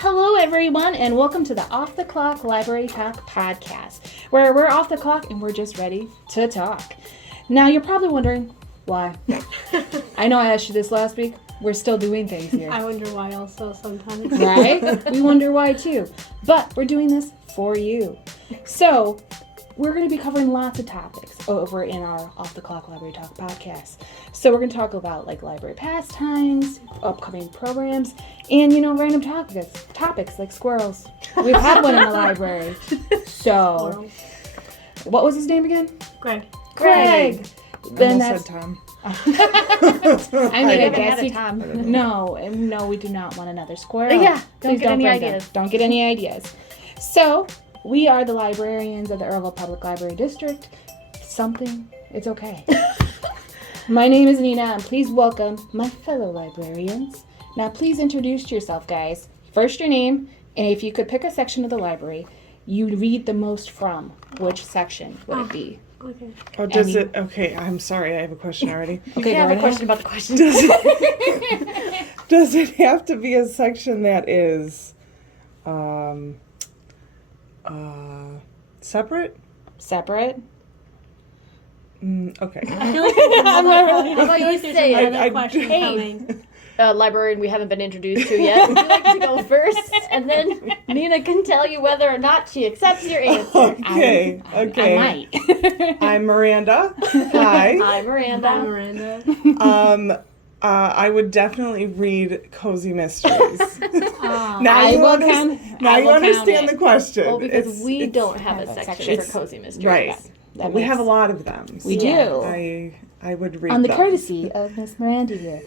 Hello, everyone, and welcome to the Off the Clock Library Talk podcast, where we're off the clock and we're just ready to talk. Now, you're probably wondering, why? I know I asked you this last week. We're still doing things here. I wonder why also sometimes. Right? We wonder why too. But we're doing this for you. So, we're going to be covering lots of topics over in our Off the Clock Library Talk podcast. So we're going to talk about like library pastimes, upcoming programs, and random topics like squirrels. We've had one in the library. So, what was his name again? Greg. Then almost said Tom. I mean, I guess had a Tom. No, we do not want another squirrel. Yeah, Please don't get any write ideas. them. Don't get any ideas. So, we are the librarians of the Earlville Public Library District. It's okay. My name is Nina, and please welcome my fellow librarians. Now, please introduce yourself, guys. First, your name, and if you could pick a section of the library you read the most from, which section would it be? Okay. Oh, does it? Okay, I'm sorry. I have a question already. Okay, I have go a right question about the question. Does it have to be a section that is separate? Separate. Okay. How about you say it? Another question Hey. coming. Librarian we haven't been introduced to yet. Would you like to go first? And then Nina can tell you whether or not she accepts your answer. Okay. I might. I'm Miranda. Hi. Hi, Miranda. Bye, Miranda. I would definitely read Cozy Mysteries. Oh. Now I you, will understand, count- now I you will count understand it. the question. Well, because It's- don't have a have a section section. for Cozy Mystery. right. That We makes- have a lot of them. We so do. I would read On the them. courtesy of Miss Miranda here.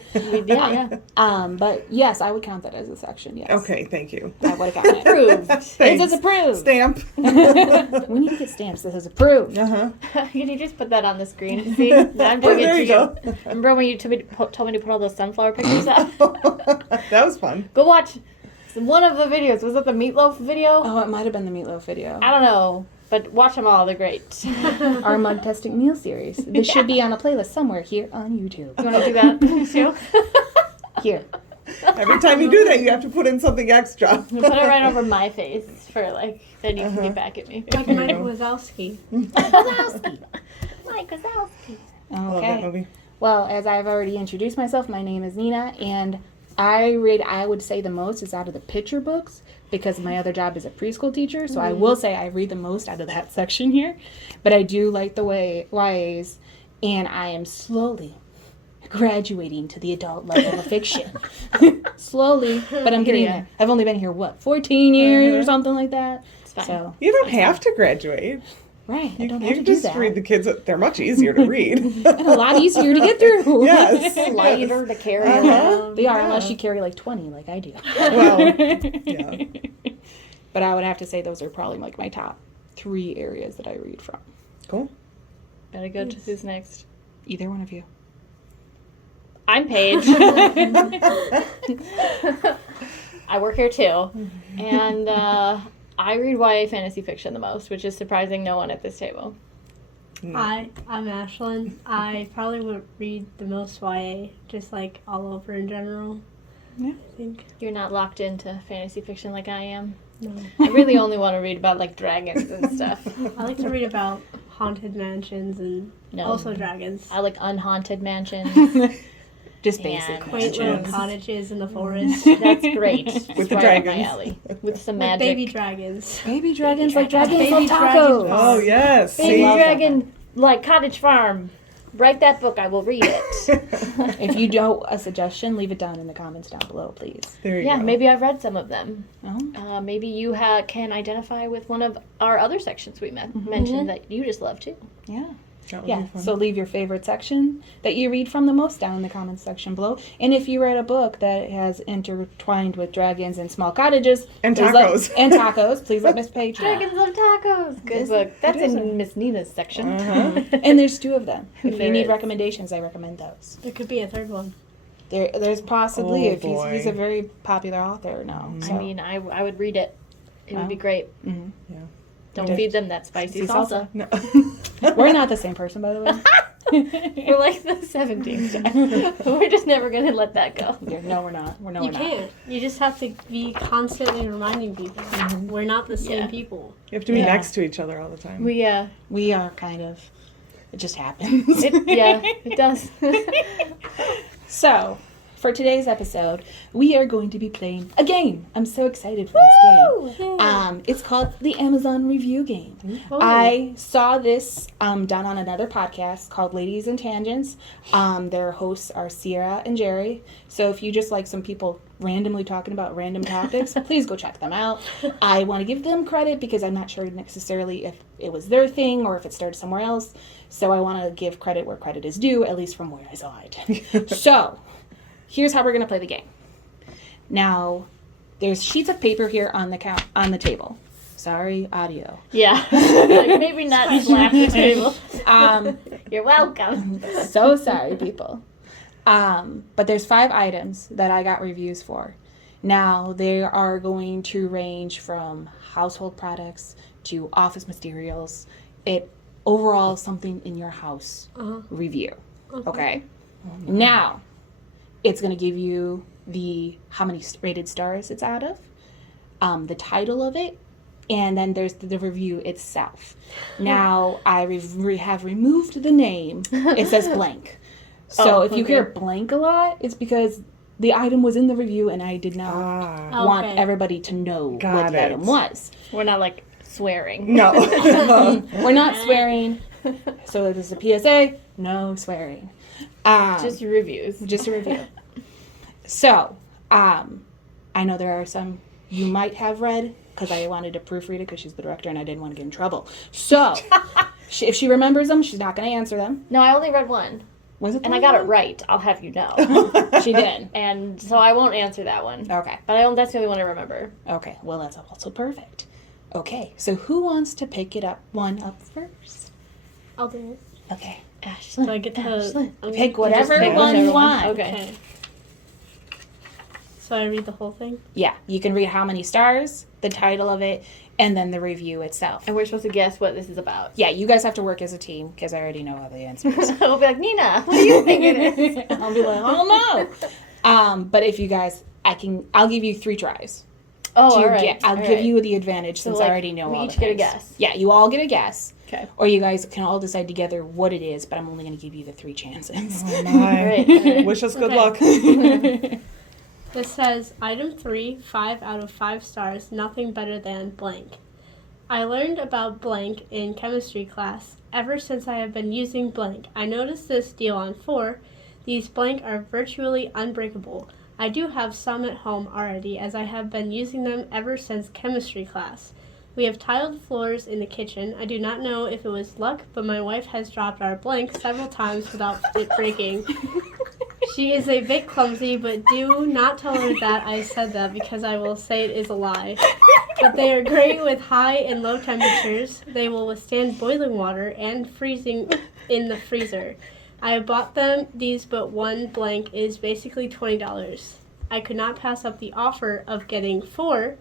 Yeah. But yes, I would count that as a section, yes. Okay, thank you. I would count it. Approved. This Thanks. is approved. Stamp. We need to get stamps. This is approved. Uh-huh. Can you just put that on the screen? See? I'm doing There it you to go. Remember when you told me to put all those sunflower pictures up? That was fun. Go watch one of the videos. Was it the meatloaf video? Oh, it might have been the meatloaf video. I don't know. But watch them all. They're great. Our mug testing meal series. This should be on a playlist somewhere here on YouTube. You want to do that too? Here. Every time you do that, you have to put in something extra. Put it right over my face for then you can get back at me. Like Mike Wazowski. Wazowski. Mike Wazowski. I love that Okay. movie. Well, as I've already introduced myself, my name is Nina, and I would say the most is out of the picture books because my other job is a preschool teacher, so I will say I read the most out of that section here. But I do like the YAs, and I am slowly graduating to the adult level of fiction. Slowly, but I'm getting there. I've only been here, 14 years or something like that? It's fine. So, You don't have to graduate. right, I You, don't you have to can do just that. read the kids. They're much easier to read. And a lot easier to get through. Yes. Lighter to carry Uh-huh. around. They are, Yeah. unless you carry like 20 like I do. Well, yeah. But I would have to say those are probably like my top 3 areas that I read from. Cool. Gotta go to who's next. Either one of you. I'm Paige. I work here too. And I read YA fantasy fiction the most, which is surprising no one at this table. I'm Ashlyn. I probably would read the most YA, just like all over in general. Yeah. I think. You're not locked into fantasy fiction like I am. No. I really only want to read about like dragons and stuff. I like to read about haunted mansions and No. also dragons. I like unhaunted mansions. Just And basic. Quaint little questions. cottages in the forest. That's great. With the right up my dragons. alley. With some With magic. baby dragons. Baby dragons like Baby dragons love dragons. tacos. Oh, yes. Baby See? love that dragon, like Cottage Farm. Write that book. I will read it. If you know a suggestion, leave it down in the comments down below, please. There you Yeah, go. maybe I've read some of them. Oh. Maybe you can identify with one of our other sections we mentioned that you just love too. Yeah. That would Yeah. be fun. So leave your favorite section that you read from the most down in the comments section below. And if you read a book that has intertwined with dragons and small cottages And please tacos. please let Miss Paige know. Dragons Love Tacos. Good Is- book. That's it is in Miss Nina's section. Uh-huh. And there's 2 of them. If There you need is. recommendations, I recommend those. There could be a third one. There's possibly Oh, if he's boy. a very popular author now. I mean, I would read it. It would be great. Mhm. Yeah. Don't Just feed them that spicy salsa. No. We're not the same person, by the way. We're like the 17th star. We're just never going to let that go. Yeah, no, we're not. You we're not. can't. You just have to be constantly reminding people. We're not the same Yeah. people. You have to be Yeah. next to each other all the time. We, We are kind of. It just happens. it does. So, for today's episode, we are going to be playing a game. I'm so excited for this game. It's called the Amazon Review Game. Oh. I saw this done on another podcast called Ladies and Tangents. Their hosts are Sierra and Jerry. So if you just like some people randomly talking about random topics, please go check them out. I want to give them credit because I'm not sure necessarily if it was their thing or if it started somewhere else. So I want to give credit where credit is due, at least from where I saw it. So here's how we're going to play the game. Now, there's sheets of paper here on the table. Sorry, audio. Yeah. Like, maybe not slap the table. You're welcome. So sorry, people. But there's 5 items that I got reviews for. Now, they are going to range from household products to office materials. Overall, something in your house review. Okay? Now, it's going to give you how many rated stars it's out of, the title of it, and then there's the review itself. Now, I have removed the name. It says blank. So if you hear blank a lot, it's because the item was in the review and I did not want everybody to know what the item was. We're not like swearing. No. We're not swearing. So this is a PSA, no swearing. Just reviews. Just a review. So, I know there are some you might have read because I wanted to proofread it because she's the director and I didn't want to get in trouble. So, if she remembers them, she's not going to answer them. No, I only read one. Was it? And I got it right, I'll have you know. She did. And so I won't answer that one. Okay. But that's the only one I remember. Okay. Well, that's also perfect. Okay. So, who wants to pick it up first? I'll do it. Okay. Ashlyn. So I get to Pick whatever pick one whichever you one. want. Okay. So I read the whole thing? Yeah. You can read how many stars, the title of it, and then the review itself. And we're supposed to guess what this is about. Yeah, you guys have to work as a team because I already know all the answers. I'll be like, Nina, what do you think it is? I'll be like, oh no. But if you guys, I'll give you 3 tries. Oh, all right. I'll give you the advantage since I already know we all each the get a things. guess. Yeah, you all get a guess. Okay. Or you guys can all decide together what it is, but I'm only going to give you the 3 chances. Oh my. All right. Wish us good Okay. luck. This says, item 3, 5 out of 5 stars, nothing better than blank. I learned about blank in chemistry class. Ever since I have been using blank, I noticed this deal on 4. These blank are virtually unbreakable. I do have some at home already, as I have been using them ever since chemistry class. We have tiled floors in the kitchen. I do not know if it was luck, but my wife has dropped our blank several times without it breaking. She is a bit clumsy, but do not tell her that I said that because I will say it is a lie. But they are great with high and low temperatures. They will withstand boiling water and freezing in the freezer. I have bought these, but one blank is basically $20. I could not pass up the offer of getting 4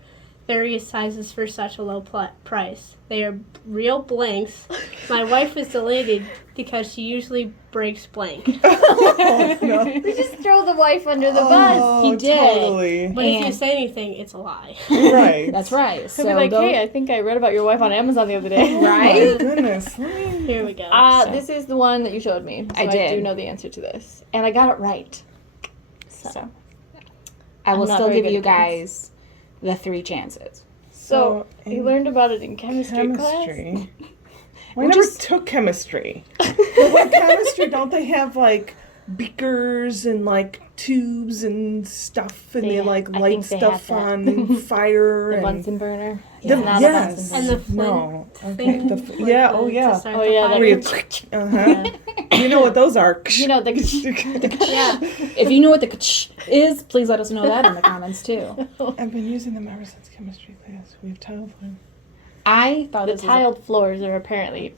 various sizes for such a low price. They are real blanks. My wife is delighted because she usually breaks blank. Oh, no. We just throw the wife under the bus. Oh, He did. Totally. But if you And- say anything, it's a lie. Right. That's right. He'll be like, hey, I think I read about your wife on Amazon the other day. Right? My goodness. Let me- Here we go. This is the one that you showed me. So I did. I do know the answer to this. And I got it right. So, I will I'm not still very give good you at things. guys the 3 chances. So, in you learned about it in chemistry class? Chemistry. Well, I never took chemistry. But with chemistry, don't they have like beakers and like tubes and stuff, and they like I light think they stuff have that. on fire The and Bunsen burner. The- It's not a yes. Bunsen And burner. the flint no. Okay. thing. The, with yeah. the- Oh to yeah. start Oh, the yeah, that fire. Where you, you know what those are. You know, the Yeah. If you know what the is, please let us know that in the comments too. I've been using them ever since chemistry class. We have tiled them. I thought the this tiled floors are apparently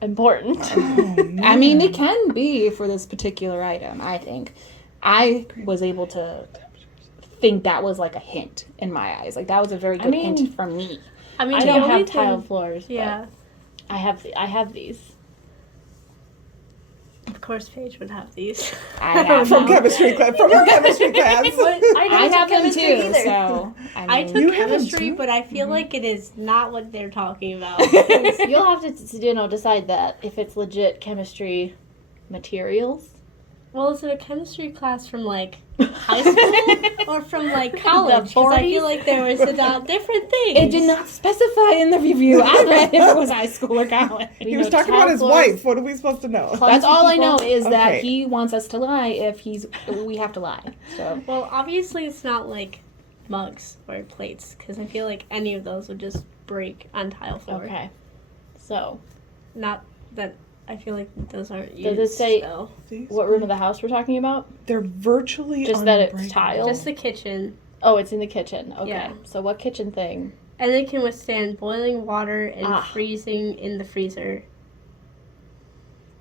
important. Oh, I mean, they can be for this particular item, I think. I was able to think that was like a hint in my eyes. Like, that was a very good mean, hint for me. I mean, I the don't only have thing- tiled floors. Yeah. But I have these. Of course, Paige would have these. I have From them. chemistry class. From her chemistry class. I have them too. either. So I mean, took You have them chemistry, too? but I feel like it is not what they're talking about. You'll have to decide that if it's legit chemistry materials. Well, is it a chemistry class from like high school or from like college? Because I 40s? feel like there was about different things. it did not specify in the review. I read if it was high school or college. He was talking about his counselors. wife. What are we supposed to know? That's all I know is that Okay. he wants us to lie if we have to lie. So Well, obviously it's not like mugs or plates, because I feel like any of those would just break on tile floor. Okay. So, Not that I feel like those aren't Does used. it say- though. These what room of the house we're talking about? They're virtually Just that it's unbreakable. tile? Just the kitchen, Oh, it's in the kitchen. Okay. Yeah. So what kitchen thing? and they can withstand boiling water and Ah. freezing in the freezer.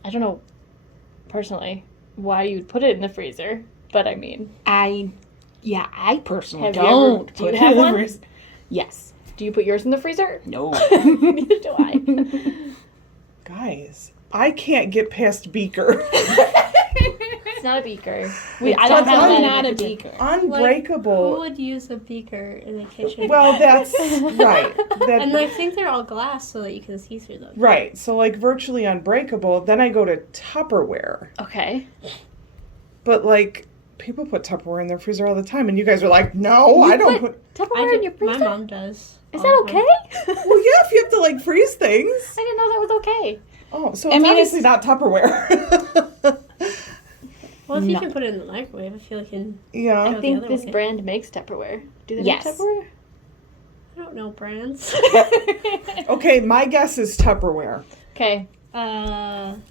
I don't know, personally, why you'd put it in the freezer, but I mean, I personally Have you ever- don't. do you put have it in the one? freezer. Yes. do you put yours in the freezer? No. Neither do I. Guys, I can't get past beaker. It's not a beaker. I I don't don't have probably that in not the a kitchen. beaker. Who Unbreakable. would use a beaker in the kitchen? Well, that's right. and That, I think they're all glass so that you can see through them. right. So like virtually unbreakable. Then I go to Tupperware. Okay. But like people put Tupperware in their freezer all the time, and you guys are like, no, I don't put. Tupperware in your My freezer? mom does. Is all that the time. okay? Well, yeah, if you have to like freeze things. I didn't know that was okay. Oh, so I it's mean, obviously it's- not Tupperware. Well, if you No. can put it in the microwave, I feel like in yeah. I the think other this way. brand makes Tupperware. Do they Yes. make Tupperware? I don't know brands. Okay, my guess is Tupperware. Okay. I'm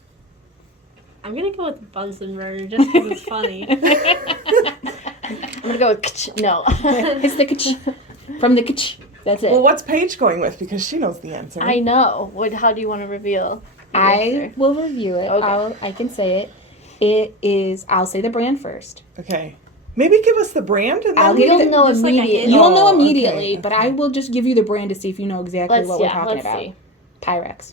gonna go with Bunsen burner just because it's funny. I'm gonna go with no. It's the kitsch. From the kitsch. That's it. Well, what's Paige going with? Because she knows the answer. I know. What? How do you want to reveal? the I answer? will review it. Okay. I can say it. It is. I'll say the brand first. Okay. Maybe give us the brand and then I'll we give can- you know just like a immediately. hint. You'll know Oh, okay, immediately, but okay. I will just give you the brand to see if you know exactly what we're talking let's about. see. Pyrex.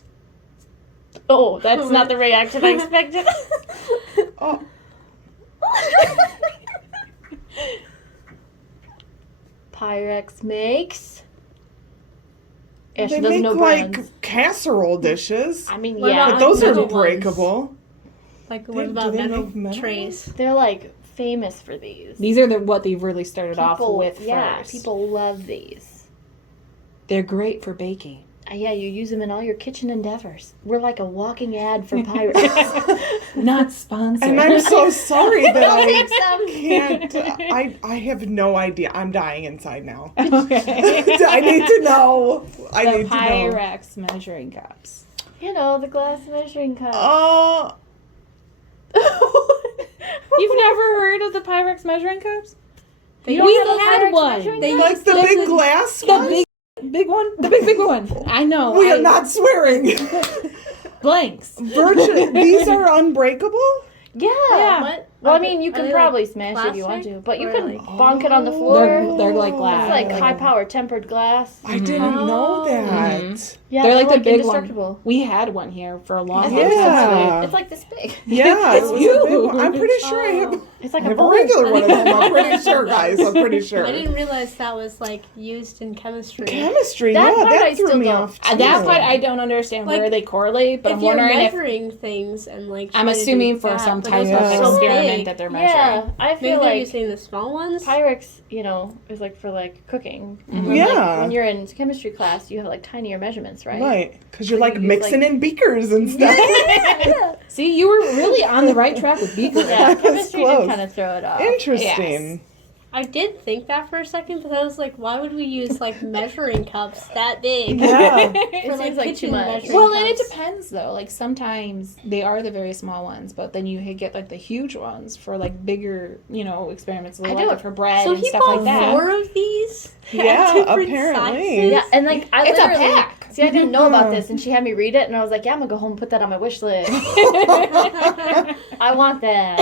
Oh, that's not the reaction I expected. Oh, Pyrex makes. Yeah, they she doesn't make know like brands. casserole dishes. I mean, What yeah, But those are metal ones. breakable. Like They- what do about they metal make metal trays? they're like famous for these. These are what they've really started off with yeah, first. people love these. They're great for baking. Yeah, you use them in all your kitchen endeavors. We're like a walking ad for Pyrex. Not sponsored. And I'm so sorry that I'll take I some. can't. I have no idea. I'm dying inside now. Okay. I need to know. I The need to know. Pyrex measuring cups. You know, the glass measuring cup. Oh, You've never heard of the Pyrex measuring cups? They We've don't had Pyrex one. measuring They cups? like the Listen, big glass The ones? big one? The big one. I know. We are not swearing. Blanks. Virgin. These are unbreakable? Yeah. What? Well, I Are mean, you are can they, probably like, smash it if you want plastic? to, but you Or, can like- bonk it on the floor. They're like glass. It's like high power tempered glass. I didn't know that. Mhm. Yeah, They're like the big indestructible. one. We had one here for a long time. Yeah. It's like this big. Yeah, It's it was a big huge. one. I'm pretty sure I have, It's like I a have a bowl. regular one at home. I'm pretty sure, guys. I'm pretty sure. I didn't realize that was like used in chemistry. Chemistry, That yeah, part I that threw still me don't- off. That too. part I don't understand Like, where they correlate, but if I'm you're wondering if measuring things and like I'm trying to assuming do for that, some but type those of are so experiment big. that they're measuring. Yeah, I Maybe feel they're like using the small ones. Pyrex, you know, is like for like cooking. And Mhm. then, Yeah. Like, when you're in chemistry class, you have like tinier measurements, right? Right, because you're So like you use, mixing like- in beakers and stuff. Yeah. See, you were really on the right track with beakers. Yeah, That's chemistry close. did kind of throw it off. Interesting. I did think that for a second, but I was like, why would we use like measuring cups that big? Yeah. It For, seems like too kitchen much. measuring Well, and it cups. depends though. Like sometimes they are the very small ones, but then you get like the huge ones for like bigger, experiments. I Like do. it for bread So and he stuff bought like that. 4 of these. Yeah, at different apparently. sizes? Yeah, and like I It's a literally pack. see, I didn't know about this, and she had me read it, and I was like, yeah, I'm gonna go home and put that on my wish list. I want that.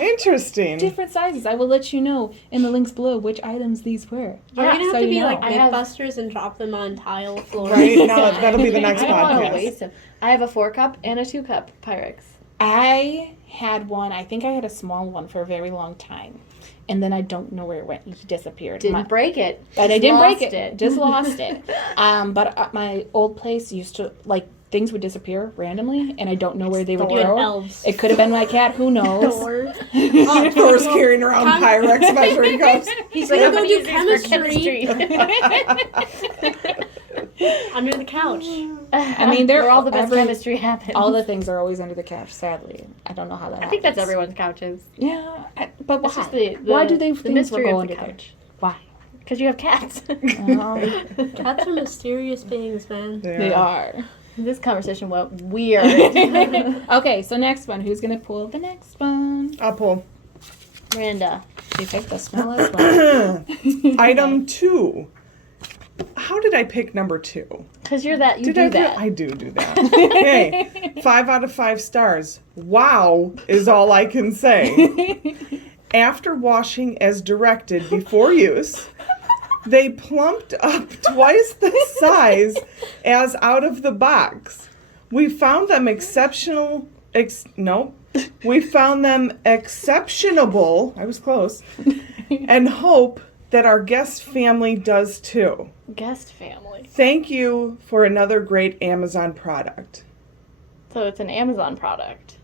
Interesting. Different sizes. I will let you know in the links below which items these were. Are you gonna have so to you be know. like I have- Mythbusters and drop them on tile floors? Right now, that'll be the next I don't want to podcast. waste them. I have a 4-cup and a 2-cup Pyrex. I had one. I think I had a small one for a very long time. And then I don't know where it went. He disappeared. Didn't break it. But I didn't break Lost it. Just lost it. But at my old place used to, like, things would disappear randomly, and I don't know where they would You had go. elves. It could have been my cat. Who knows? Or Thor's carrying around Pyrex measuring cups. he's Like, gonna I'm go gonna do use these for chemistry chemistry. under the couch. I mean, they're where all the best chemistry happens. All the things are always under the couch, sadly. I don't know how that I think that's happens. everyone's couches. Yeah, but That's why? just the Why do they the things mystery will go of under the there? couch? Why? Because you have cats. Cats are mysterious beings, man. They are. This conversation went weird. Okay, so next one. Who's going to pull the next one? I'll pull. Miranda. She picked the smallest one. Item 2. How did I pick number 2? Because you're that. You Did do I that. I do that. Okay. 5 out of 5 stars. Wow is all I can say. After washing as directed before use, they plumped up twice the size as out of the box. We found them exceptional. We found them exceptionable. I was close. And hope that our guest family does too. Guest family. Thank you for another great Amazon product. So it's an Amazon product.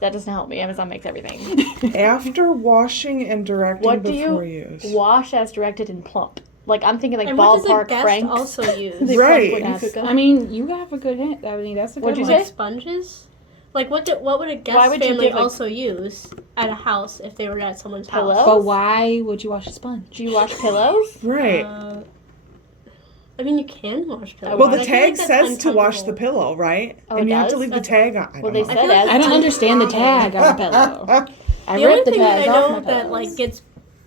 That doesn't help me. Amazon makes everything. After washing and directing What do before you use. wash as directed and plump? Like, I'm thinking like And what does a ballpark guest Franks. also use? They Right. plump what you That's, cook up. I mean, you have a good hint. I mean, that's a good What'd you one. say? Like sponges? Like what would a guest Why would you family give, like- also use at a house if they were at someone's Pillows? house? But why would you wash a sponge? Do you wash pillows? Right. I mean, you can wash pillows. Well, but the I feel like tag that's says to wash the uncomfortable. pillow, right? Oh, and it you have to does? leave the tag on. I Well, don't they know. said I feel like as. I don't understand the tag on a pillow. I The only ripped the thing that tags I off know my that pillows. like gets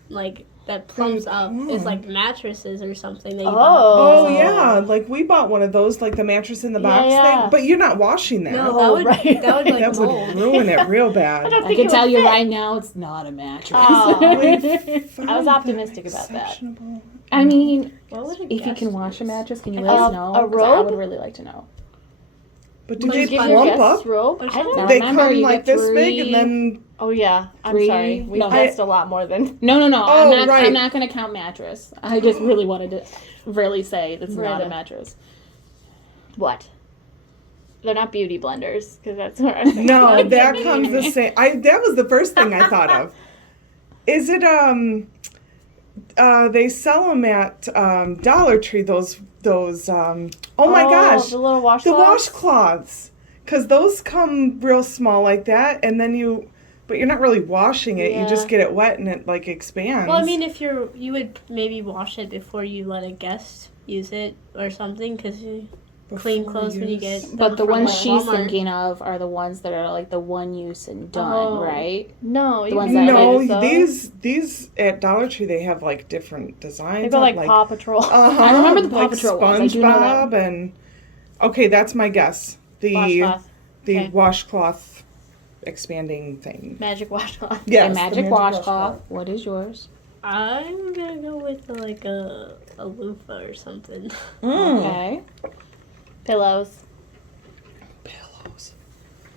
like that plumps up is like mattresses or something that you buy. Oh yeah, like we bought one of those, like the mattress in the box Yeah. thing. But you're not washing that. No, Oh, that would right. that would like that would mold. ruin it real bad. don't I think can it tell would you fit. right now, it's not a mattress. Oh. I I was optimistic about that. Exceptionable. I mean, What would a if you guest can wash a use? mattress, can you let us know? A 'Cause I robe? would really like to know. But do Would they you give your plump guests up? robe? Or I don't Now know. They remember, come you like get this big and three- then. Oh yeah, I'm Three- sorry. We no. guessed a lot more than. No. Oh, I'm right. not going to count mattress. I just really wanted to really say it's not Brenda. a mattress. What? They're not beauty blenders, because that's where I think. No, that comes the same. That was the first thing I thought of. Is it they sell them at Dollar Tree. Those oh my gosh, the little washcloths. the washcloths, because those come real small like that, and then but you're not really washing it. You just Yeah. get it wet and it like expands. Well, I mean, if you would maybe wash it before you let a guest use it or something, because you clean Before clothes when you use. get. But them the from, ones like, she's Walmart. thinking of are the ones that are like the one use and done, Oh. right? No, The you ones can that No, use those. these at Dollar Tree they have like different designs. They go on, like Paw Patrol. I remember the Paw like Patrol ones. I do know that SpongeBob and okay, that's my guess. The Washcloth. the Okay. washcloth expanding thing. Magic washcloth. Yes, the the magic washcloth. What is yours? I'm gonna go with like a loofah or something. Okay. Pillows. Pillows.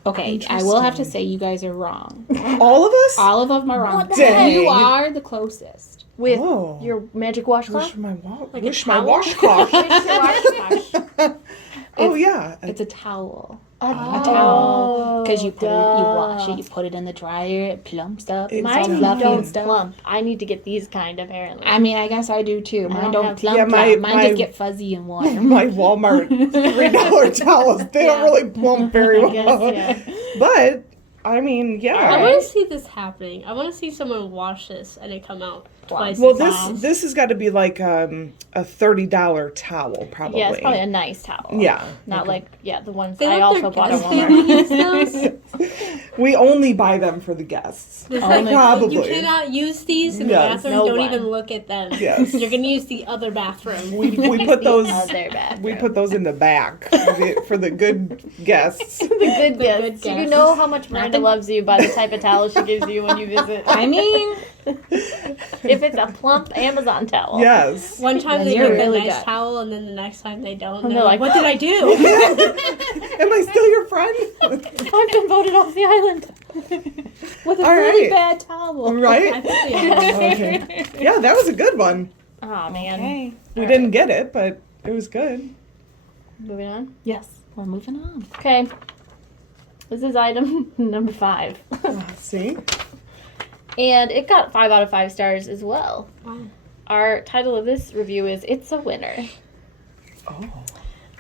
Okay, I will have to Interesting. say you guys are wrong. All of us? All of them are wrong. What the heck? You are the closest. With Oh. your magic washcloth. Wish my Like a wish my towel? washcloth. Washcloth. Oh yeah. It's a towel. Oh, Because you put it, you wash it, you put it in the dryer, it plumps up. It's It's all Mine fluffy don't and stuff. plump. I need to get these kind apparently. I mean, I guess I do too. Mine don't don't have- plump. Yeah, Mine my- just get fuzzy and warm. My Walmart $3 towels. They don't Yeah. really plump very I guess, well. yeah. But I mean, yeah. I want to see this happening. I want to see someone wash this and it come out twice. Well, as long. this has got to be like a $30 towel, probably. Yeah, it's probably a nice towel. Yeah. Not like the ones They I let also their bought at guest family Walmart. use those? We only buy them for the guests. It's Only- like, Probably. you cannot use these in the Yes. bathroom. No Don't one. even look at them. Yes. You're gonna use the other bathroom. We put those Other bathroom. we put those in the back for the good guests. the good good guests. Do you guests. know how much Not of loves you by the type of towel she gives you when you visit. I mean, If it's a plump Amazon towel. Yes. One time Then they you're get the really nice good. towel, and then the next time they don't. And They're like, "What did I do?" Am I still your friend? I've been voted off the island. with a All really right. bad towel. I Right? think we have. Okay. Yeah, that was a good one. Oh, man. Okay. We didn't get it, but it was good. Moving on. Yes, we're moving on. Okay. This is item number 5. See? And it got 5 out of 5 stars as well. Wow. Our title of this review is It's a Winner. Oh.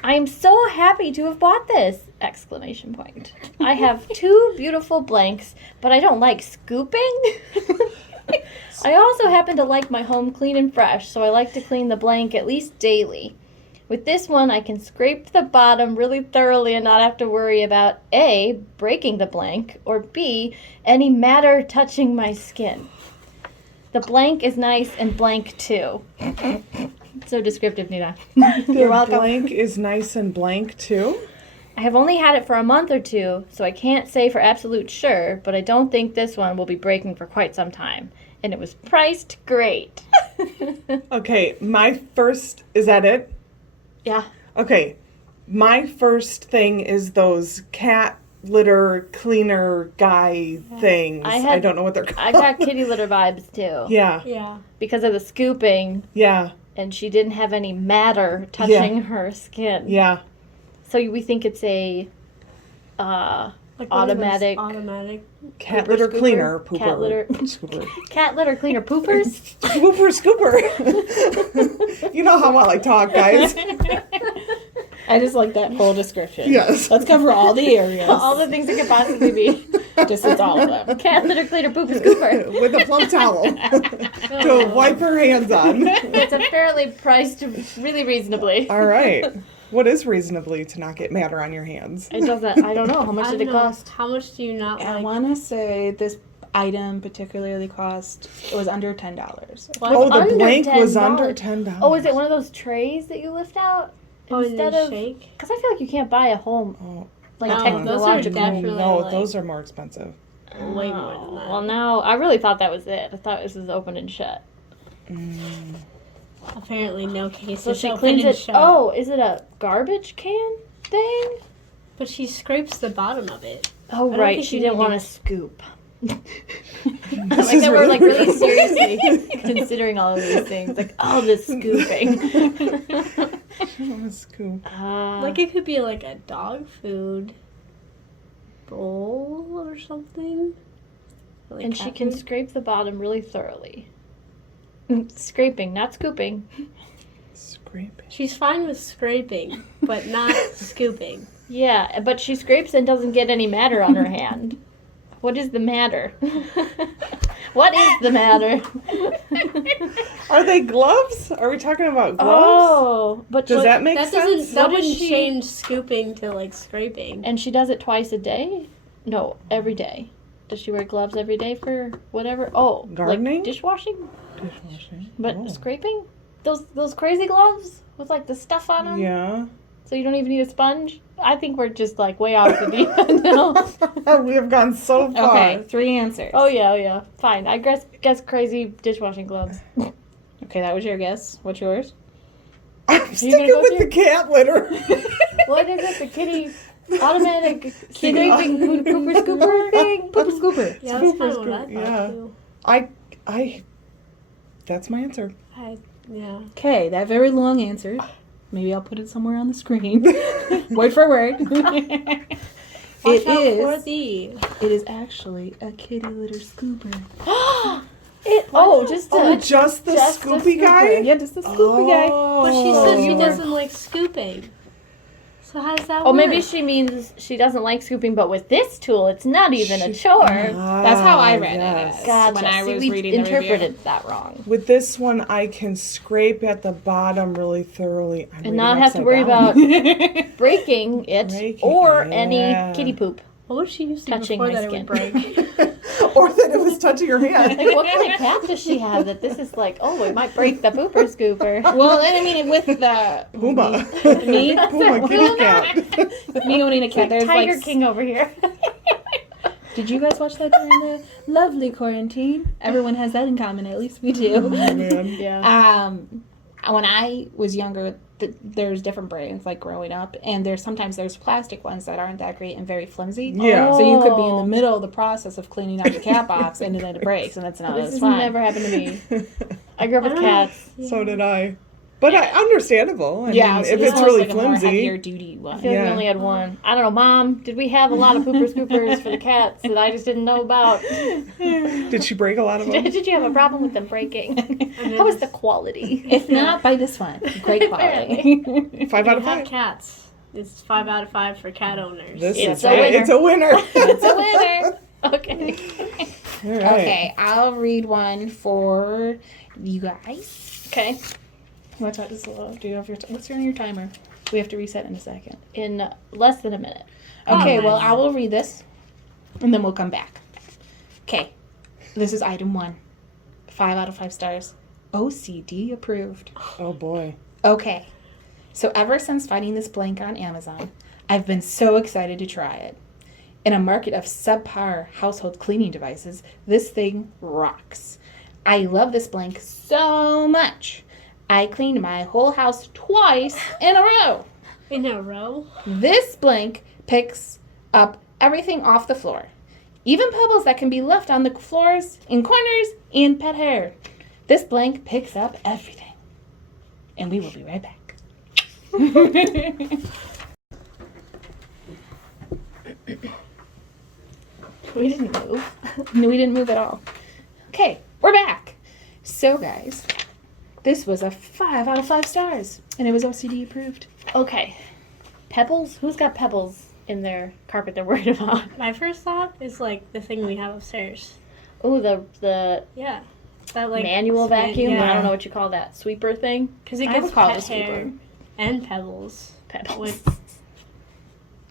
I am so happy to have bought this! Exclamation point. I have 2 beautiful blanks, but I don't like scooping. I also happen to like my home clean and fresh, so I like to clean the blank at least daily. With this one, I can scrape the bottom really thoroughly and not have to worry about A, breaking the blank, or B, any matter touching my skin. The blank is nice and blank too. So descriptive, Nina. You're welcome. Blank is nice and blank too. I have only had it for a month or 2, so I can't say for absolute sure, but I don't think this one will be breaking for quite some time. And it was priced great. Okay, my first, is that it? Yeah. Okay, my first thing is those cat litter cleaner guy things. I don't know what they're called. I got kitty litter vibes too. Yeah, Yeah. Because of the scooping, yeah, and she didn't have any matter touching her skin. yeah. So we think it's a Like one of those automatic automatic. Cat Pooper litter scooper? cleaner, pooper. Cat litter- Scooper. cat litter cleaner poopers. Scooper, scooper. You know how well I talk, guys. I just like that whole description. Yes. Let's cover all the areas. All the things it could possibly be. Just it's all of them. Cat litter cleaner pooper scooper. With a plump towel to wipe her hands on. It's apparently priced really reasonably. All right. What is reasonably to not get matter on your hands? It doesn't. I don't know. How much I did don't it know. cost? How much do you not I like? want to say this item particularly cost, it was under $10. What? Oh, the under blank was $10. under $10. Oh, is it one of those trays that you lift out Oh, and instead they of? shake? Because I feel like you can't buy a home Oh, like No, those are technological. definitely no, like- those are more expensive. Way more than that. Well, now I really thought that was it. I thought this was open and shut. Apparently, no case So is she open cleans and it. shut. Oh, is it a garbage can thing? But she scrapes the bottom of it. Oh, don't right. think She you didn't need want to- to scoop. This Like is that we're like really really- seriously considering all of these things. Like, oh, the scooping. Scoop. Like it could be like a dog food bowl or something. Like and she cat can food. scrape the bottom really thoroughly. Scraping, not scooping. Scraping. She's fine with scraping, but not scooping. Yeah, but she scrapes and doesn't get any matter on her hand. What is the matter? What is the matter? Are they gloves? Are we talking about gloves? Oh, but Does what- that make That sense? doesn't. That What is wouldn't she- change scooping to like scraping. And she does it twice a day? No, every day. Does she wear gloves every day for whatever? Oh, Gardening? like dishwashing? Dishwashing. But Oh. scraping? Those crazy gloves with like the stuff on them? Yeah. So you don't even need a sponge? I think we're just like way off the deep end now. We have gone so far. Okay, 3 answers. Oh yeah. Fine. I guess crazy dishwashing gloves. Okay, that was your guess. What's yours? I'm gonna sticking go with through? the cat litter. What is it? The kitty automatic Kitty scraping pooper scooper thing? Pooper scooper. Yeah, that's kind of Super what I thought scoop, yeah. too. I that's my answer. Yeah. Okay, that very long answer. Maybe I'll put it somewhere on the screen. Word for word. Watch It out for is. the. It is actually a kitty litter scooper. Just Oh, just the just the scoopy guy? Yeah, just the scoopy guy. But she said she Oh. doesn't like scooping. So how does that Oh, work? maybe she means she doesn't like scooping, but with this tool, it's not even a chore. That's how I read yes. it. Gotcha. When I See, was we reading the interpreted review. that wrong. With this one, I can scrape at the bottom really thoroughly. I'm And reading not have to upside worry down. about breaking it Breaking or it, any yeah. kitty poop. What was she using Touching before my that skin. it would break? Or that it was touching your hand. Like, what kind of cat does she have that this is like, oh, it might break the pooper scooper? Well, and I mean, with the Puma. Me? Puma kitty cat. with me owning a cat, there's Tiger like King over here. Did you guys watch that during the lovely quarantine? Everyone has that in common. At least we do. Man. Yeah. When I was younger, there's different brands like growing up, and sometimes there's plastic ones that aren't that great and very flimsy. Yeah. So you could be in the middle of the process of cleaning out the cat box, and then it breaks, and that's not This as has fun. never happened to me. I grew up with cats. So did I. But understandable. I Yeah, mean, so if this it's was really like a more flimsy. heavier duty I one. feel like we Yeah. only had one. I don't know, Mom, did we have a lot of pooper scoopers for the cats that I just didn't know about? Did she break a lot of them? Did you have a problem with them breaking? How was the quality? If not, buy this one. Great quality. 5 out We of have 5. cats. It's 5 out of 5 for cat owners. This It's is a winner. It's a winner. It's a winner. Okay. All right. Okay, I'll read one for you guys. Okay. You want to talk this a little? Do you have what's your timer? We have to reset in a second. In less than a minute. Okay, nice. well, I will read this, and then we'll come back. Okay, this is item 1. 5 out of 5 stars. OCD approved. Oh, boy. Okay, so ever since finding this blank on Amazon, I've been so excited to try it. In a market of subpar household cleaning devices, this thing rocks. I love this blank so much. I cleaned my whole house twice in a row. In a row? This blank picks up everything off the floor, even pebbles that can be left on the floors, in corners, and pet hair. This blank picks up everything. And we will be right back. We didn't move. No, we didn't move at all. Okay, we're back. So, guys, this was a 5 out of 5 stars, and it was OCD approved. Okay. Pebbles? Who's got pebbles in their carpet they're worried about? My first thought is like the thing we have upstairs. Oh, the Yeah. That like manual vacuum? Yeah. I don't know what you call that. Sweeper thing? Because it I gets would call it pet a sweeper. hair and pebbles. Pebbles. With,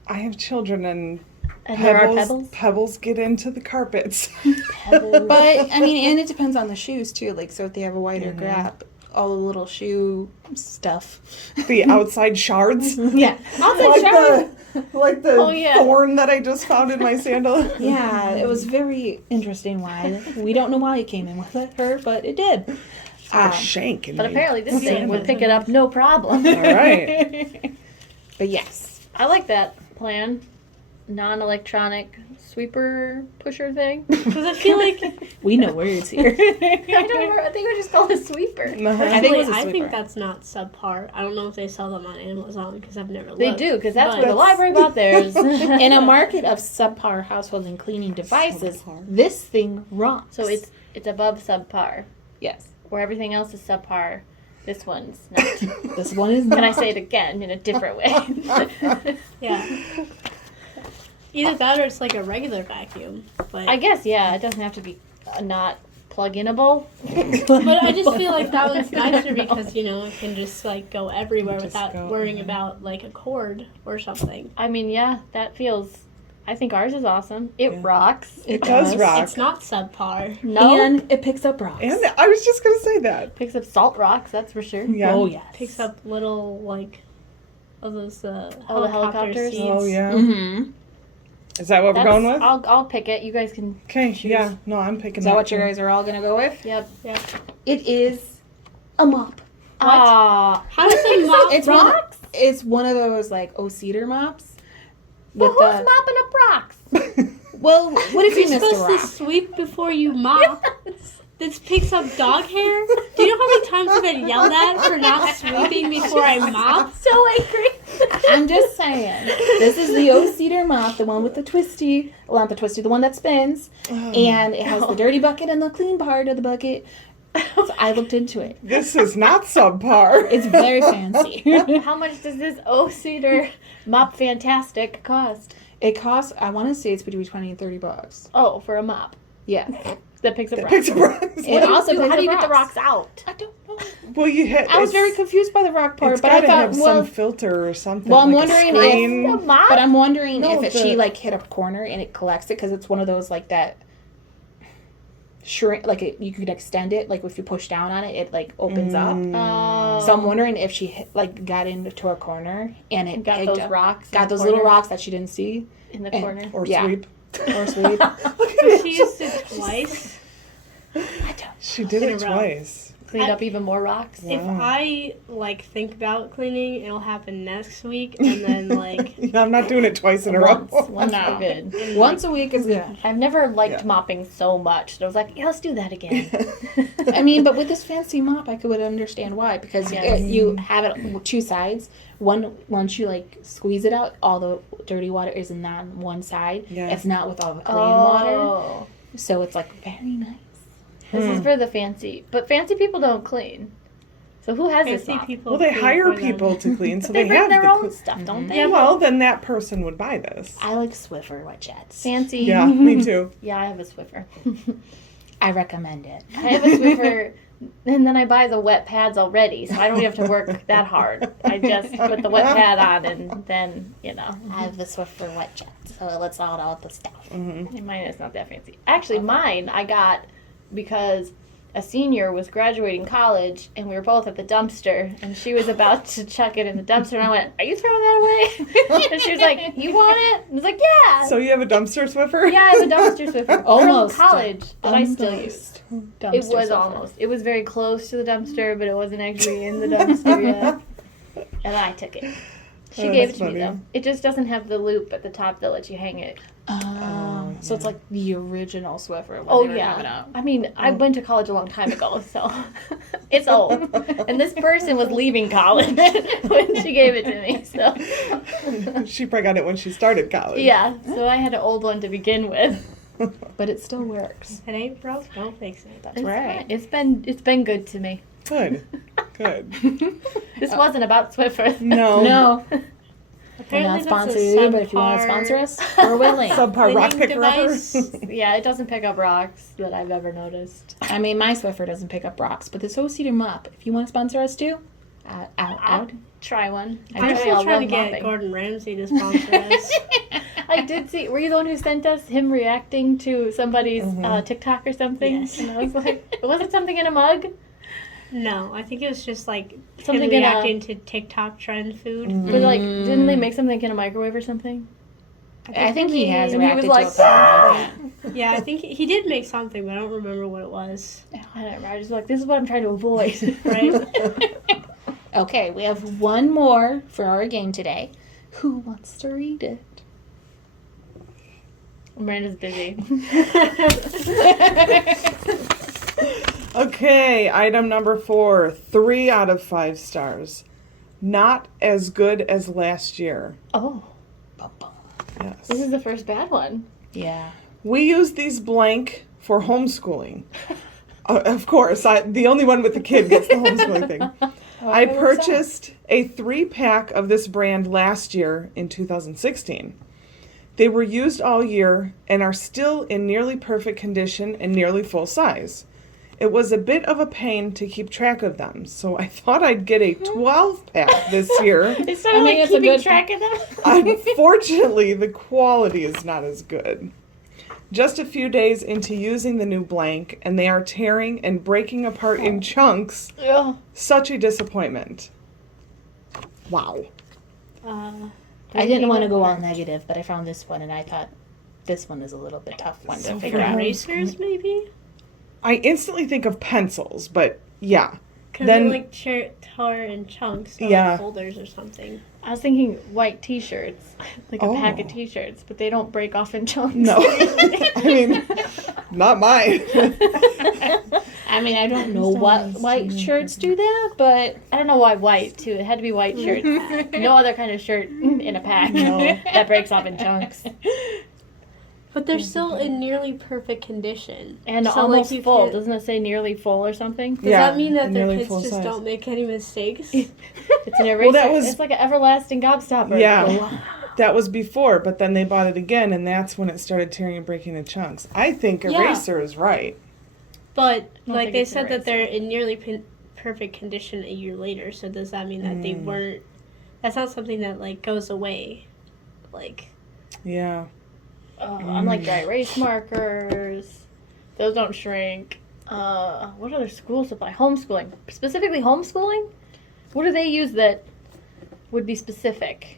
I have children, and And there are pebbles? pebbles get into the carpets. Pebbles. But, I mean, and it depends on the shoes, too. Like, so if they have a wider grab, all the little shoe stuff. The outside shards. Yeah. Outside Like the Oh, yeah. thorn that I just found in my sandal. Yeah, it was very interesting why. We don't know why it came in with her, but it did. A shank in But my apparently this thing sandal. would pick it up no problem. All right. But yes. I like that plan. Non-electronic sweeper pusher thing. because I feel like We know words here. I don't remember. I think we just called it sweeper. I think it was a I sweeper. think that's not subpar. I don't know if they sell them on Amazon because I've never looked. They do, because that's But- where the library bought theirs. In a market of subpar household and cleaning devices, Subpar. this thing rocks. So it's above subpar. yes. Where everything else is subpar, this one's not. This one is. Can I say it again in a different way? Yeah. Either that or it's like a regular vacuum. But I guess, yeah, it doesn't have to be not plug-inable. But I just feel like that one's nicer because, you know, it can just like go everywhere Just without go, worrying mhm. about like a cord or something. I mean, yeah, that feels. I think ours is awesome. It Yeah. rocks. It does rock. It's not subpar. No, And it picks up rocks. And I was just going to say that. picks up salt rocks. That's for sure. Yeah. Oh, yes. Picks up little like of those the helicopter helicopters? seats. Oh, yeah. Mm-hmm. Is that what we're going with? I'll pick it. You guys can. Okay, yeah. No, I'm picking Is that what you guys are all going to go with? Yep. Yeah. It is a mop. Ah, How does it mop? It's rocks? It's one of those, like, cedar mops. But With who's the, mopping up rocks? well, what if you You're missed a supposed to rock? sweep before you mop. This picks up dog hair. Do you know how many times I've been yelled at for not sweeping before I mop? So angry. I'm just saying. This is the old cedar mop, the one with the twisty, well, not the twisty, the one that spins. And it has the dirty bucket and the clean part of the bucket. So I looked into it. This is not subpar. It's very fancy. How much does this cedar mop fantastic cost? It costs, I want to say it's between 20 and 30 bucks. Oh, for a mop Yeah. that picks up It rocks. picks up rocks. It also How picks do you up get the rocks out? I don't know. Well, you hit. I was very confused by the rock part, It's but I gotta thought, have well, some filter or something. well, I'm like a wondering screen. The mop? but I'm wondering No, if the- she, like, hit a corner and it collects it, because it's one of those, like, that shrink, like, you could extend it, like, if you push down on it, it, like, opens up. Oh. So I'm wondering if she like got into a corner and it got picked those up, rocks. in got the those little corner? rocks that she didn't see. in the and- corner. Or Yeah. sweep. Or sweep. But she used it twice. She did In it a row. twice. Cleaned up even more rocks. Wow. If I think about cleaning, it'll happen next week, and then Yeah, I'm not doing it twice in a row. Once No. we're good. and, Once a week is good. I've never liked Yeah. mopping so much that I was like, yeah, let's do that again. I mean, but with this fancy mop, I would understand why. Because Yes. you have it on two sides. Once you squeeze it out, all the dirty water is not on one side. Yeah. It's not with all the clean water. Oh. So it's very nice. This is for the fancy. But fancy people don't clean. So who has this fancy mop? people. Well, they clean hire for them. people to clean, so They they bring have their the own stuff, don't they? Yeah, Well, then that person would buy this. I like Swiffer wet jets. Fancy. Yeah, me too. Yeah, I have a Swiffer. I recommend it. I have a Swiffer, and then I buy the wet pads already, so I don't have to work that hard. I just put the wet pad on, and then, I have the Swiffer wet jets, so it lets out all the stuff. Mine is not that fancy. Actually, mine I got because a senior was graduating college, and we were both at the dumpster, and she was about to chuck it in the dumpster, and I went, "Are you throwing that away?" And she was like, "You want it?" And I was like, "Yeah." So you have a dumpster Swiffer? Yeah, I have a dumpster Swiffer Almost. from college that I still use. Dumpster It was Swiffer. almost. It was very close to the dumpster, but it wasn't actually in the dumpster yet. And I took it. She Oh, gave it that's to me funny. though. It just doesn't have the loop at the top that lets you hang it. Oh, so it's like the original Swiffer. when Oh they were coming yeah. out. I mean, I went to college a long time ago, so it's old. And this person was leaving college when she gave it to me. So She probably got it when she started college. yeah, so I had an old one to begin with. But it still works. If it ain't broke, don't fix it. That's It's right. fine. It's been good to me. Good. Good. This wasn't about Swiffer. No. No, we're Apparently not that's a sponsored either, but if you want to subpar sponsor us, we're willing. Subpar rock cleaning picker upper. device. Yeah, it doesn't pick up rocks that I've ever noticed. I mean, my Swiffer doesn't pick up rocks, but the Soul-Seeder mop, if you want to sponsor us too, out. Try one. I'm Actually, still I'll trying to love get mopping. Gordon Ramsay to sponsor us. I did see. Were you the one who sent us him reacting to somebody's TikTok or something? Yes. And I was like, was it something in a mug? No, I think it was just Something him in a- reacting to TikTok trend food. But didn't they make something in a microwave or something? I think he has And he reacted was to like, a couple like that. Yeah, I think he did make something, but I don't remember what it was. I don't know. I was like, this is what I'm trying to avoid. Right? Okay, we have one more for our game today. Who wants to read it? Miranda's busy. Okay, item number 4. 3 out of 5 stars. Not as good as last year. Oh, Yes. this is the first bad one. Yeah. We use these blank for homeschooling. Of course, the only one with the kid gets the homeschooling thing. I purchased a 3-pack of this brand last year in 2016. They were used all year and are still in nearly perfect condition and nearly full size. It was a bit of a pain to keep track of them, so I thought I'd get a 12-pack this year. Instead I of think like it's a keeping good- track of them. Unfortunately, the quality is not as good. Just a few days into using the new blank, and they are tearing and breaking apart in chunks. Ugh. Such a disappointment. Wow. I didn't want to go all negative, but I found this one and I thought this one is a little bit tough one to So figure for out. Erasers, maybe? I instantly think of pencils, but yeah. Because Then- they tore in chunks or Yeah. folders or something. I was thinking white T-shirts, like a pack of Oh. T-shirts, but they don't break off in chunks. No. I mean, not mine. I mean, I don't know what white shirts do that, but I don't know why white too. It had to be white shirts. No other kind of shirt in a pack No. that breaks off in chunks. But they're still in nearly perfect condition. And So, like, almost you full. can't- Doesn't it say nearly full or something? Does Yeah, that mean that their nearly kids full just size. don't make any mistakes? It's an eraser. that was- It's like an everlasting gobstopper. Yeah. That was before, but then they bought it again, and that's when it started tearing and breaking in chunks. I think Yeah. eraser is right. But, don't like, think they it's an said that eraser. they're in nearly perfect condition a year later, so does that mean that they weren't... That's not something that, like, goes away. Like, Yeah. Unlike dry erase markers, those don't shrink. What other school supply? Homeschooling. Specifically homeschooling? What do they use that would be specific?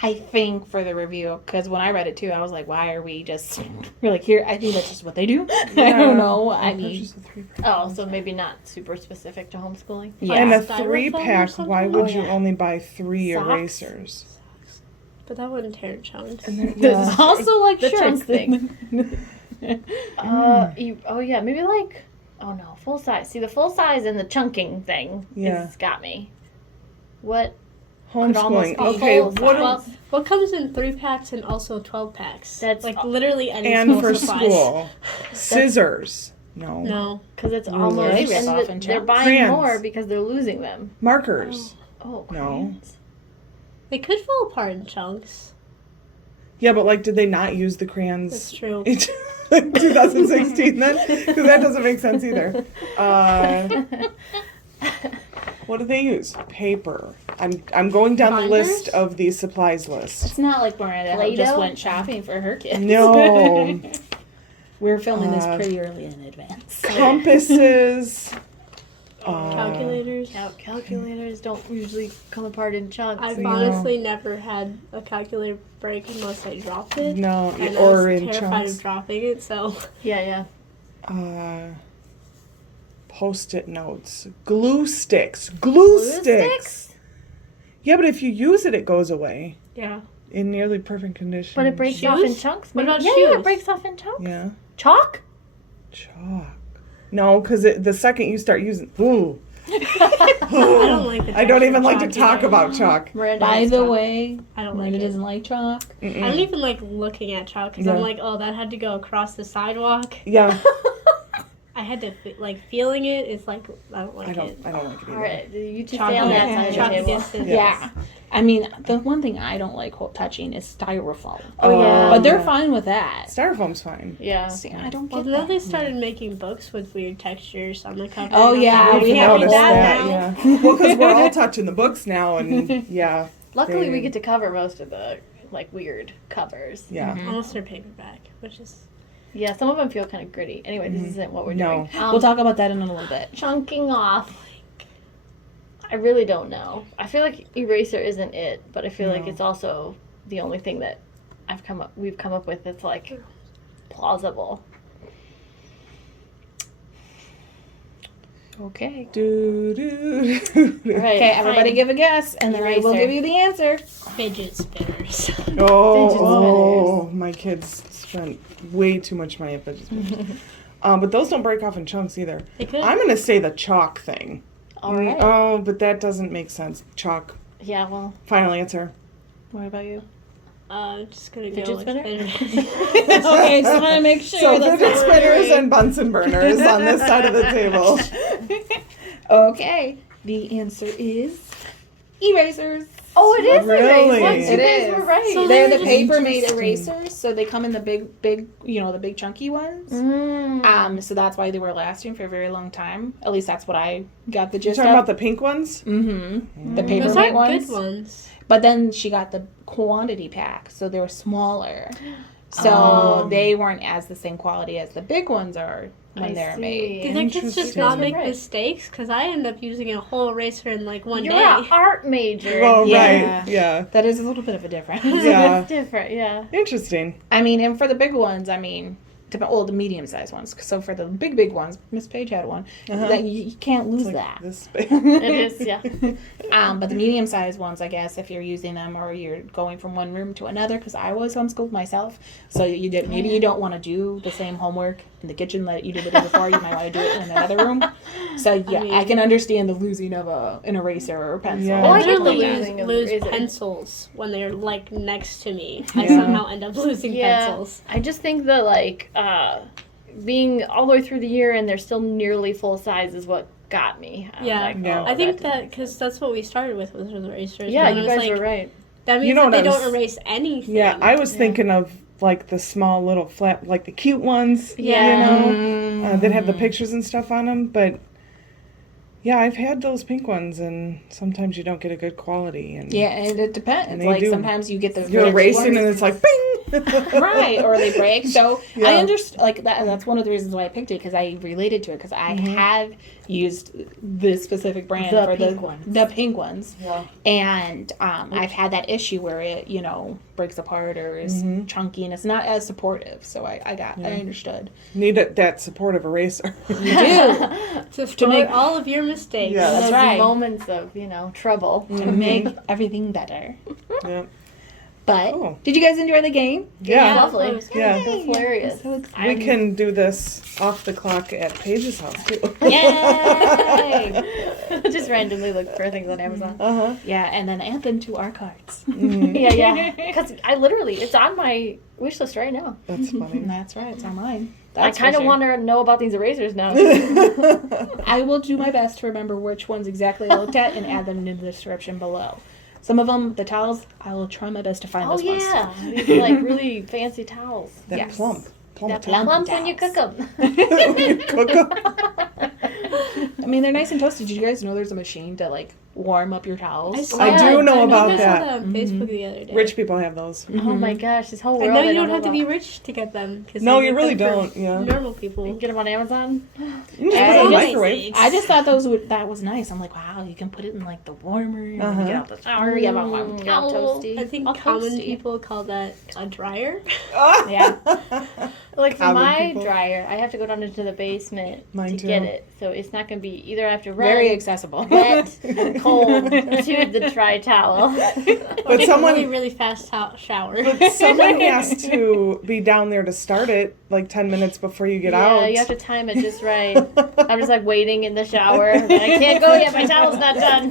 I think for the review, because when I read it too, I was like, why are we just, we're like, here, I think that's just what they do. I don't know. I mean, Purchase a 3-pack. Oh, so maybe not super specific to homeschooling. yeah. And a Styrofoam or 3-pack, something? why would Oh, you yeah. only buy 3 Socks? erasers? But that wouldn't tear in chunks. Yeah. Also like The shirts. chunk thing. Oh yeah, maybe like, oh no, full size. See, the full size and the chunking thing Yeah. has got me. What? Could almost Homeschooling. be Okay, full what size. What comes in 3-packs and also 12-packs? That's like literally any and school for supplies. school. Scissors. No. No. Because it's Rulers. almost, They rip and off in they're chunks. buying Crayons. more because they're losing them. Markers. Oh, No. crayons. They could fall apart in chunks. Yeah, but like, did they not use the That's crayons true. in 2016 then? Because that doesn't make sense either. What do they use? Paper. I'm going down the Binders? list of the supplies list. It's not like Miranda Play-Doh? just went shopping for her kids. No. We're filming this Uh, pretty early in advance. Compasses. Calculators. Calculators don't usually come apart in chunks. I've Yeah. honestly never had a calculator break unless I dropped it. No, And or I was in terrified chunks. of dropping it, so Yeah. Post-it notes. Glue sticks. Glue sticks. Yeah, but if you use it, it goes away yeah. in nearly perfect condition. But it breaks off in Shoes? chunks. What about yeah, shoes? it breaks off in chunks. Yeah. Chalk? Chalk. No, because the second you start using, ooh, I don't like the I don't texture even of like to chalk talk either. about chalk. Miranda By has the chalk. way, I don't like Miranda it. doesn't like chalk. I don't even like looking at chalk because Yeah. I'm like, oh, that had to go across the sidewalk. Yeah, I had to feeling it is like I don't like I don't it. like it either. All right, you two Chalk stay on that okay. side of Chalk the table. distance. Yeah. I mean, the one thing I don't like touching is styrofoam. Oh, yeah. But they're fine with that. Styrofoam's fine. Yeah. See, I don't Well, get now that. they started making books with weird textures on the cover. Oh, and I'm yeah, like, we I have can't read noticed that that. now. Yeah. Well, because we're all touching the books now, and yeah, Luckily, They- we get to cover most of the like weird covers. yeah. Unless they're paperback, which is Yeah, some of them feel kind of gritty. Anyway, this isn't what we're No. doing. We'll talk about that in a little bit. Chunking off. I really don't know. I feel like eraser isn't it, but I feel like No. it's also the only thing that we've come up with that's like plausible. Okay. Do, do, All right, Okay, everybody fine. give a guess, and then I will Eraser. give you the answer. fidget spinners. Oh, my kids spent way too much money at fidget spinners. But those don't break off in chunks either. They could. I'm gonna say the chalk thing. All right. Oh, but that doesn't make sense. Chalk. Yeah, well, Final answer. What about you? Just gonna Fidget go with spinner? spinners. Okay, just want to make sure. So that's fidget what we're spinners doing. and Bunsen burners on this side of the table. Okay, the answer is erasers. oh, it is Really? erasers. You It guys is. were right. So They're they're the just paper made interesting. erasers, so they come in the big, the big chunky ones. So that's why they were lasting for a very long time. At least that's what I got the You gist talking of. about the pink ones? Mm-hmm. The paper Those made are ones. good ones. But then she got the quantity pack, so they were smaller. So Oh. they weren't as the same quality as the big ones are when I they're see. made. Do you think it's just Interesting. not make Right. mistakes? Because I end up using a whole eraser in like one You're day. an art major. Oh, Yeah. right. Yeah. That is a little bit of a difference. Yeah. It's different, yeah. Interesting. I mean, and for the big ones, the medium-sized ones. So for the big ones, Miss Page had one. That you can't lose Like that. this big. It is, yeah. But the medium-sized ones, I guess, if you're using them or you're going from one room to another, because I was homeschooled myself, so maybe you don't want to do the same homework in the kitchen that you did it before. You might want to do it in another room. So yeah, I can understand the losing of an eraser or a pencil. Yeah. Oh, I I get the literally losing of lose eraser. pencils when they're like next to me. I Yeah. somehow end up losing Yeah. pencils. I just think that, like, being all the way through the year and they're still nearly full size is what got me. I was Yeah. like, Yeah. oh, I think that that because that's what we started with was erasers. Yeah, and you I was guys like, were right. That means You know that what they I don't was- erase anything. Yeah, I was Yeah. thinking of like the small little flat, like the cute ones. Yeah. You know, that have the pictures and stuff on them. But yeah, I've had those pink ones, and sometimes you don't get a good quality. And Yeah, and it depends. And they Like do. sometimes you get the you're really erasing, ones. and it's like bing. Right, or they break. So Yeah. I understand, like, that's one of the reasons why I picked it, because I related to it, because I have used this specific brand The for pink ones. the pink ones. Yeah. And I've had that issue where it, breaks apart or is chunky and it's not as supportive. So I understood. Need that supportive eraser. You do. To throw make- all of your mistakes. Yeah. That's Those right. moments of, trouble. To make everything better. Yeah. But Oh. did you guys enjoy the game? Yeah. Lovely. Yeah. That's hilarious. So We can do this off the clock at Paige's house too. Yay! Just randomly look for things on Amazon. Uh-huh. Yeah, and then add them to our carts. Yeah. Because it's on my wish list right now. That's funny. That's right, it's on mine. I kind of want to know about these erasers now. I will do my best to remember which ones exactly I looked at and add them in the description below. Some of them, the towels, I will try my best to find Oh those ones. yeah, these are like really fancy towels. That Yes. plump. That plump plump when you cook towels. them. Cook 'em. I mean, they're nice and toasted. Did you guys know there's a machine to, like, warm up your towels? I do know about I saw that. that on Facebook the other day. Rich people have those. Oh my gosh, this whole I world. know you don't have to about. be rich to get them. 'Cause No, they you make really them for don't. Yeah. Normal You can people. get them on Amazon. You just I put it in the just- microwave. I just thought that was nice. I'm like, wow, you can put it in, like, the warmer and then you get out the shower. You have a warm all towel. toasty. I think All common toasty. people call that a dryer. Yeah. Like for Common my people. dryer, I have to go down into the basement Mine to too. get it. So it's not going to be either I have to run Very accessible. wet, cold to the dry towel. But Take a someone, really, really fast shower. someone has to be down there to start it like 10 minutes before you get out. Yeah, you have to time it just right. I'm just like waiting in the shower. I can't go yet. My towel's not done.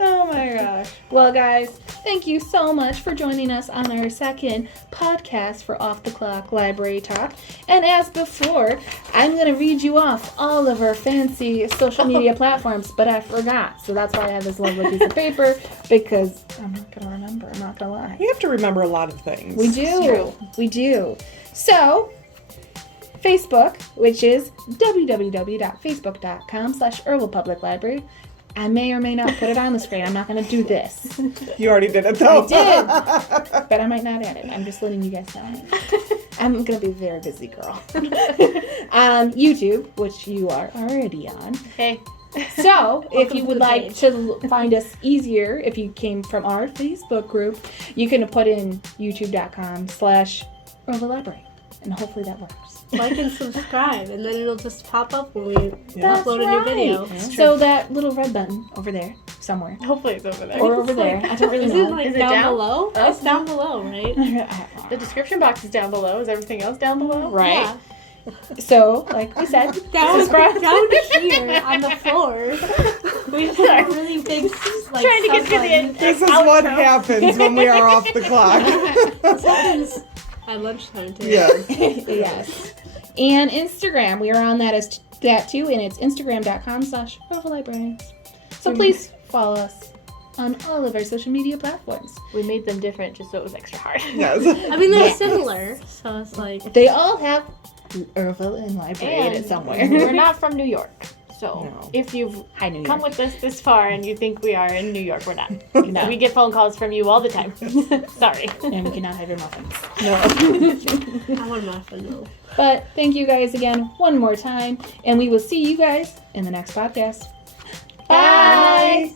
Oh my gosh. Well, guys, thank you so much for joining us on our second podcast for Off the Clock Library Talk. And as before, I'm going to read you off all of our fancy social media platforms, but I forgot. So that's why I have this lovely piece of paper, because I'm not going to remember. I'm not going to lie. We have to remember a lot of things. We do. We do. So, Facebook, which is www.facebook.com/earlvillelibrary. I may or may not put it on the screen. I'm not going to do this. You already did it though. I did. But I might not add it. I'm just letting you guys know. I'm going to be a very busy girl. YouTube, which you are already on. Hey, So, if Welcome you to would the like page. to find us easier, if you came from our Facebook group, you can put in youtube.com/earlvillelibrary. And hopefully that works. Like and subscribe, and then it'll just pop up when we Yeah. upload a new video. So that little red button over there, somewhere. hopefully it's over there. Or over there. I don't really Is know. it like Is it down, down? below? Up? It's down below, right? The description box is down below. Is everything else down below? Right. Yeah. So, like we said, Down, subscribe. down here on the floor. We just have a really big, like, Trying to get to the sub end. This is what happens when we are off the clock. button. This happens at lunchtime too. Yes. Yes. And Instagram, we are on that too, and it's instagram.com/earlvillelibrarians. So please follow us on all of our social media platforms. We made them different just so it was extra hard. Yes. I mean, they're Yes. similar, so it's like They all have Earlville and Library in it And somewhere. we're not from New York. So No. if you've Hi, New come York. with us this far and you think we are in New York, we're not. No. We get phone calls from you all the time. Sorry. And we cannot have your muffins. I want muffin though. But thank you guys again one more time, and we will see you guys in the next podcast. Bye. Bye.